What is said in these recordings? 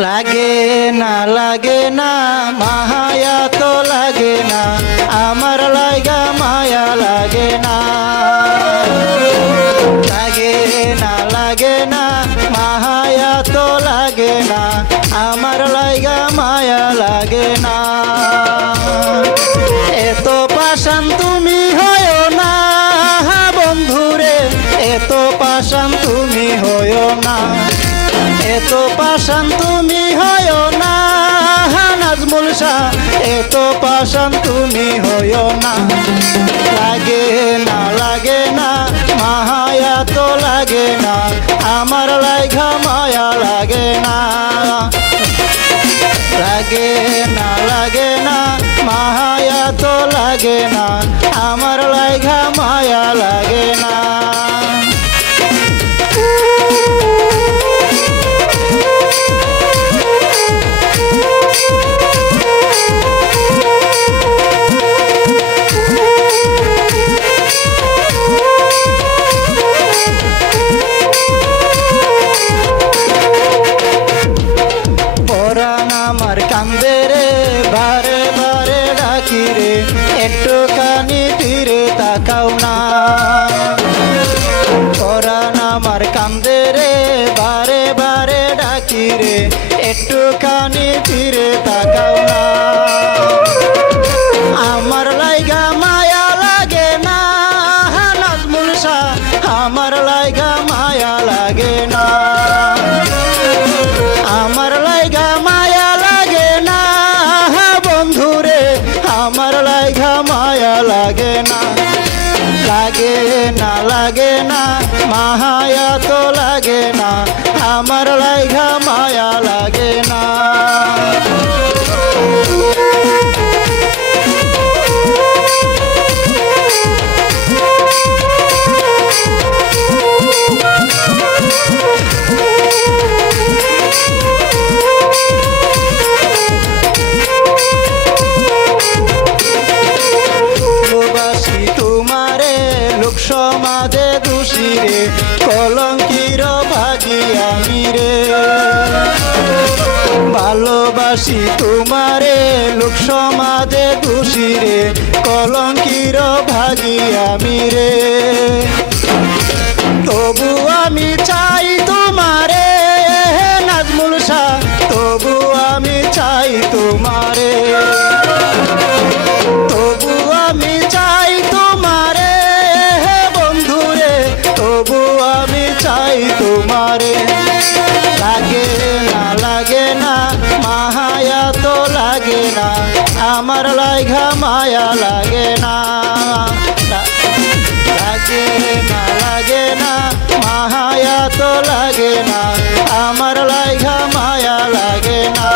লাগে না মায়া তো লাগে না আমার লাইগা মায়া লাগে না মায়া তো লাগে না আমার লাইগা মায়া লাগে না এত পাশান তুমি হয় না বন্ধুরে এত পাশান তুমি হয় না এত পাশান তুমি হয় না নাজমুল শাহ এত পাশান তুমি হয় না লাগে না মায়া তো লাগে না আমার লাইগা মায়া লাগে না মায়া তো লাগে না আমার লাইগা মায়া লাগে না আমার কান্দে রে বারে বারে ডাকি রে একটুখানি ফিরে তাকাও না পরাণ আমার কান্দে রে বারে বারে ডাকি রে একটুখানি ফিরে তাকাও না আমার লাইগা মায়া লাগে না নাজমুল শাহ আমার লাইগা মায়া লাগে না আমার লাইগা মায়া লাগে না বন্ধুরে আমার লাইগা মায়া লাগে না মায়া তো লাগে না আমার লাইগা মায়া লাগে না সমাজে দোষী রে কলঙ্কির ভাগী আমি রে ভালোবাসি তোমারে লোক সমাজে দোষী রে কলঙ্কির ভাগী আমি রে তবু আমি চাই তোমারে নাজমুল শাহ তবু আমি চাই তোমারে তবু আমি চাই তোমারে তবু আমি চাই তোমারে লাগে না মায়া তো লাগে না আমার লাইগা মায়া লাগে না মায়া তো লাগে না আমার লাইগা মায়া লাগে না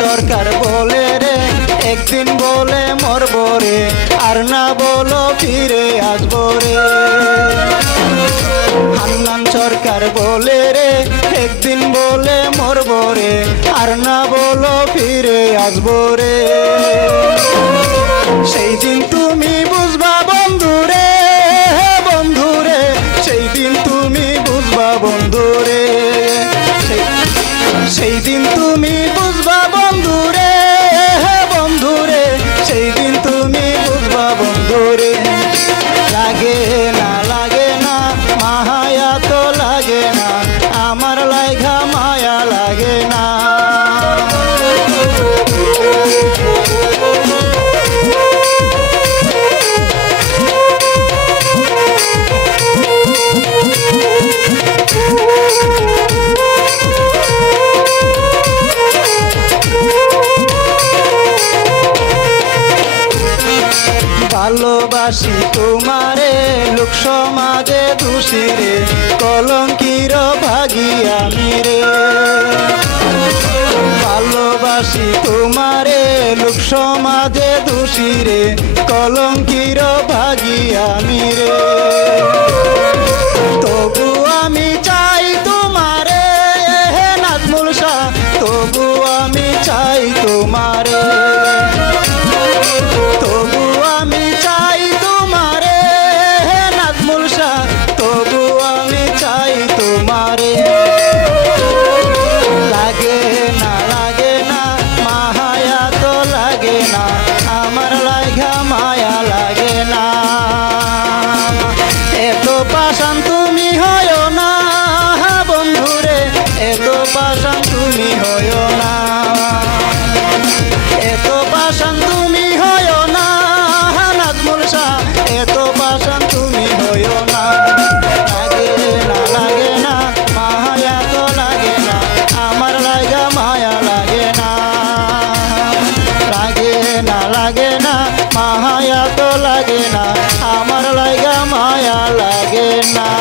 সরকার বলে রে একদিন বলে মরব রে আর না বলো ফিরে আসবো রে হান্নান সরকার বলে রে একদিন বলে মরব রে আর না বলো ফিরে আসবো রে সেই দিন তুমি বুঝবা বন্ধুরে সেই দিন তুমি বুঝবা বন্ধুরে সেই দিন তুমি বুঝবা বন্ধুরে সেই দিন তুমি বুঝবা বন্ধুরে লাগে না মায়া তো লাগে না আমার লাইগা মায়া লাগে না ভালোবাসি তোমারে লোক সমাজে দোষী রে কলঙ্কির ভাগী আমি রে ভালোবাসি তোমারে লোক সমাজে দোষী রে কলঙ্কির ভাগী আমি রে না